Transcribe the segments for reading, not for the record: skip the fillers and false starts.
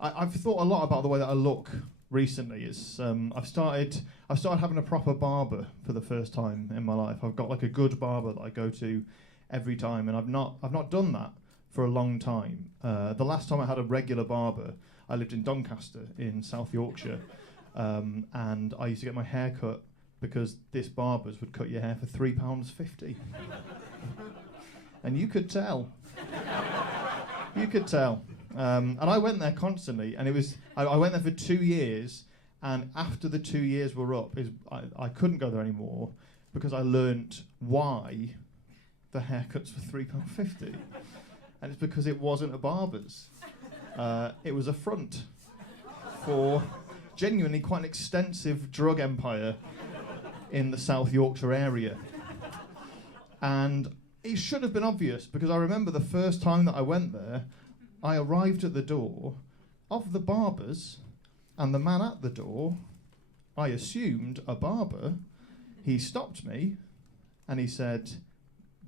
I've thought a lot about the way that I look recently. It's I've started having a proper barber for the first time in my life. I've got like a good barber that I go to every time, and I've not done that for a long time. The last time I had a regular barber, I lived in Doncaster in South Yorkshire, and I used to get my hair cut because this barber's would cut your hair for £3.50. And you could tell. You could tell. And I went there constantly, and I went there for 2 years, and after the 2 years were up, I couldn't go there anymore because I learnt why the haircuts were £3.50. And it's because it wasn't a barber's. It was a front for genuinely quite an extensive drug empire in the South Yorkshire area. And it should have been obvious, because I remember the first time that I went there, I arrived at the door of the Barbers, and the man at the door, I assumed a barber, he stopped me and he said,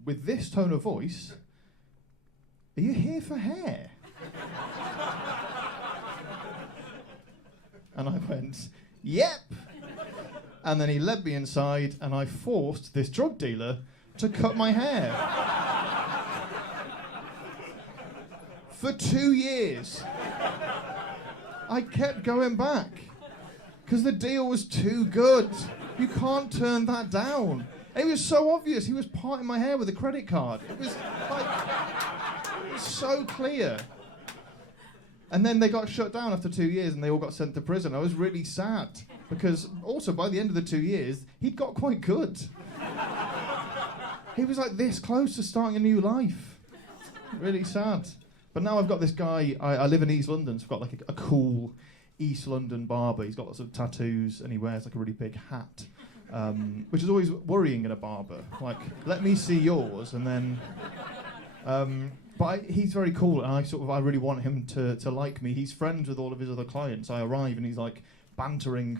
with this tone of voice, "Are you here for hair?" And I went, "Yep." And then he led me inside, and I forced this drug dealer to cut my hair. For 2 years. I kept going back because the deal was too good. You can't turn that down. It was so obvious. He was parting my hair with a credit card. It was so clear. And then they got shut down after 2 years, and they all got sent to prison. I was really sad because also by the end of the 2 years, he'd got quite good. He was like this close to starting a new life. Really sad. But now I've got this guy, I live in East London, so I've got like a cool East London barber. He's got lots of tattoos, and he wears like a really big hat, which is always worrying in a barber. Like, let me see yours, and then... But he's very cool, and I really want him to like me. He's friends with all of his other clients. I arrive, and he's like bantering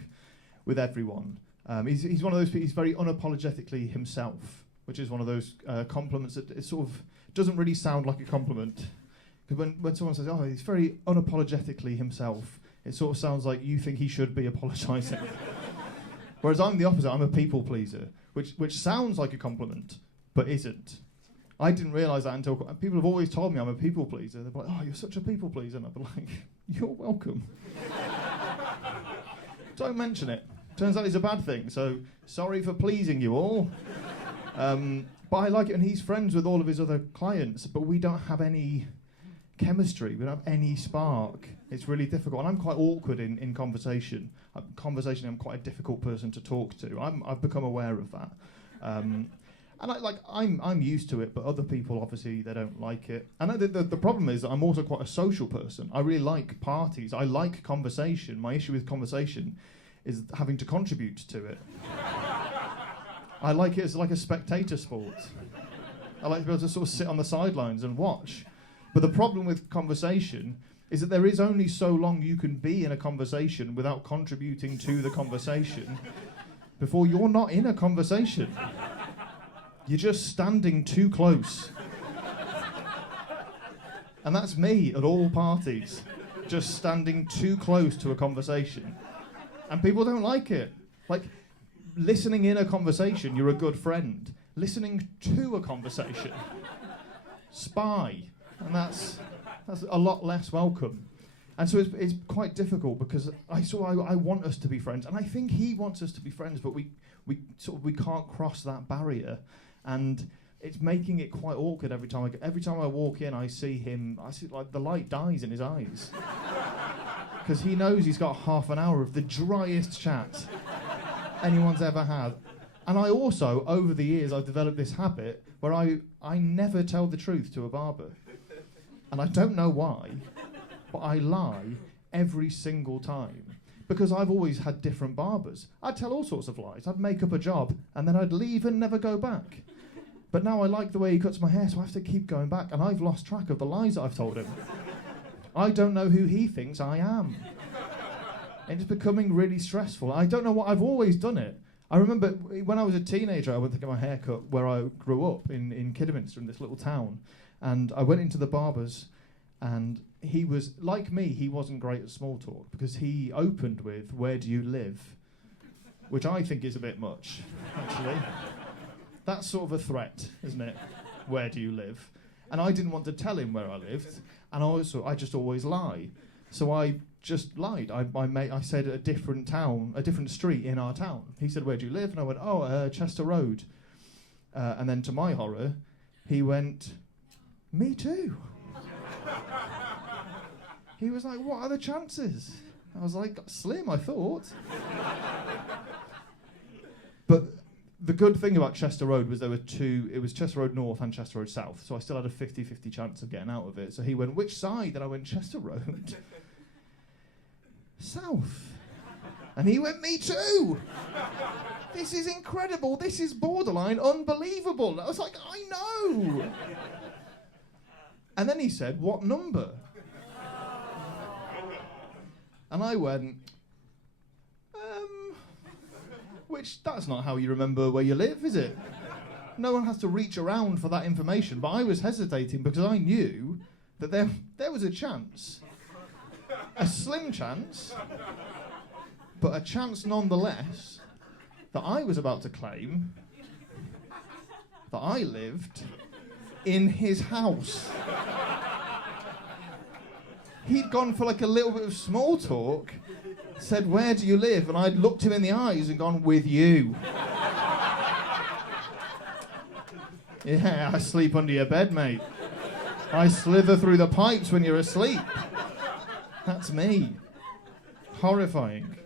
with everyone. He's one of those people, he's very unapologetically himself, which is one of those compliments that it sort of doesn't really sound like a compliment. Because when someone says, "Oh, he's very unapologetically himself," it sort of sounds like you think he should be apologising. Whereas I'm the opposite. I'm a people pleaser, which sounds like a compliment, but isn't. I didn't realise that until people have always told me I'm a people pleaser. They're like, "Oh, you're such a people pleaser," and I'd be like, "You're welcome." Don't mention it. Turns out it's a bad thing. So sorry for pleasing you all. But I like it, and he's friends with all of his other clients, but we don't have any chemistry, we don't have any spark. It's really difficult, and I'm quite awkward in conversation. I'm quite a difficult person to talk to. I've become aware of that, and I'm used to it. But other people, obviously, they don't like it. And the problem is that I'm also quite a social person. I really like parties. I like conversation. My issue with conversation is having to contribute to it. I like it as like a spectator sport. I like to be able to sort of sit on the sidelines and watch. But the problem with conversation is that there is only so long you can be in a conversation without contributing to the conversation before you're not in a conversation. You're just standing too close. And that's me at all parties, just standing too close to a conversation. And people don't like it. Like, listening in a conversation, you're a good friend. Listening to a conversation, spy. And that's a lot less welcome. And so it's quite difficult because I want us to be friends, and I think he wants us to be friends, but we can't cross that barrier, and it's making it quite awkward every time I walk in. I see like the light dies in his eyes because he knows he's got half an hour of the driest chat anyone's ever had. And I also, over the years, I've developed this habit where I never tell the truth to a barber. And I don't know why, but I lie every single time. Because I've always had different barbers. I'd tell all sorts of lies. I'd make up a job, and then I'd leave and never go back. But now I like the way he cuts my hair, so I have to keep going back, and I've lost track of the lies that I've told him. I don't know who he thinks I am. And it's becoming really stressful. I don't know what, I've always done it. I remember when I was a teenager, I went to get my hair cut where I grew up in Kidderminster, in this little town. And I went into the barbers, And he was, like me, he wasn't great at small talk because he opened with, "Where do you live?" Which I think is a bit much, actually. That's sort of a threat, isn't it? Where do you live? And I didn't want to tell him where I lived, and I just always lie. So I just lied. I said a different town, a different street in our town. He said, "Where do you live?" And I went, Chester Road. And then to my horror, he went, "Me too." He was like, "What are the chances?" I was like, "Slim, I thought." But the good thing about Chester Road was there were two, it was Chester Road North and Chester Road South, so I still had a 50-50 chance of getting out of it. So he went, "Which side?" And I went, "Chester Road." "South." And he went, "Me too." "This is incredible. This is borderline unbelievable." And I was like, "I know." And then he said, "What number?" And I went, which, that's not how you remember where you live, is it? No one has to reach around for that information. But I was hesitating because I knew that there was a chance. A slim chance, but a chance nonetheless, that I was about to claim that I lived in his house. He'd gone for like a little bit of small talk, said, "Where do you live?" And I'd looked him in the eyes and gone, "With you." "Yeah, I sleep under your bed, mate. I slither through the pipes when you're asleep. That's me." Horrifying.